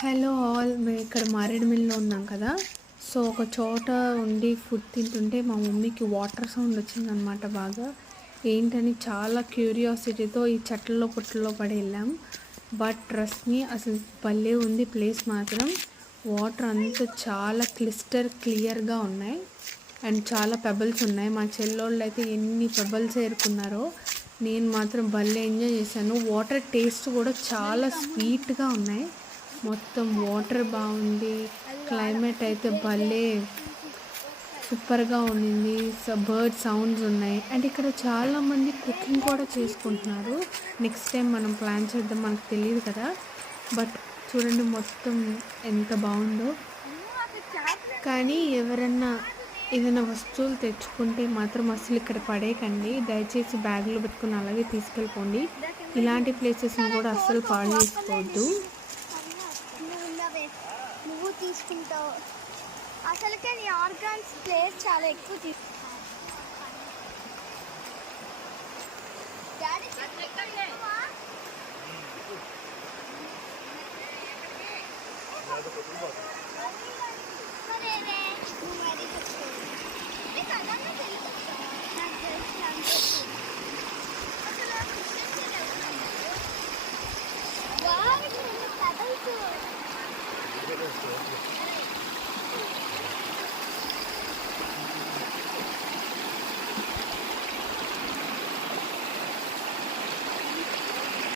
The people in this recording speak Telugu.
హలో ఆల్, మేము ఇక్కడ మారేడుమిల్లిలో ఉన్నాం కదా. సో ఒక చోట ఉండి ఫుడ్ తింటుంటే మా మమ్మీకి వాటర్ సౌండ్ వచ్చిందనమాట. బాగా ఏంటని చాలా క్యూరియాసిటీతో ఈ చెట్లలో పుట్టలో పడి వెళ్ళాం. బట్ ట్రస్ట్ మీ, అసలు భలే ఉంది ప్లేస్ మాత్రం. వాటర్ అంతా చాలా క్లియర్గా ఉన్నాయి అండ్ చాలా పెబల్స్ ఉన్నాయి. మా చెల్లోళ్ళు అయితే ఎన్ని పెబల్స్ ఏరుకున్నారో. నేను మాత్రం భలే ఎంజాయ్ చేశాను. వాటర్ టేస్ట్ కూడా చాలా స్వీట్గా ఉన్నాయి. మొత్తం వాటర్ బాగుంది, క్లైమేట్ అయితే భలే సూపర్గా ఉండింది. బర్డ్ సౌండ్స్ ఉన్నాయి అండ్ ఇక్కడ చాలామంది కుకింగ్ కూడా చేసుకుంటున్నారు. నెక్స్ట్ టైం మనం ప్లాన్ చేద్దాం, మనకు తెలియదు కదా. బట్ చూడండి మొత్తం ఎంత బాగుందో. కానీ ఎవరన్నా ఏదైనా వస్తువులు తెచ్చుకుంటే మాత్రం అసలు ఇక్కడ పడేయకండి. దయచేసి బ్యాగ్లో పెట్టుకుని అలాగే తీసుకెళ్ళిపోండి. ఇలాంటి ప్లేసెస్ని కూడా అస్సలు పాడు చేసుకోవద్దు. నువ్వు తీసుకుంటావు అసలుకే నీ ఆర్గాన్స్ ప్లేస్ చాలా ఎక్కువ తీసుకుంటావు.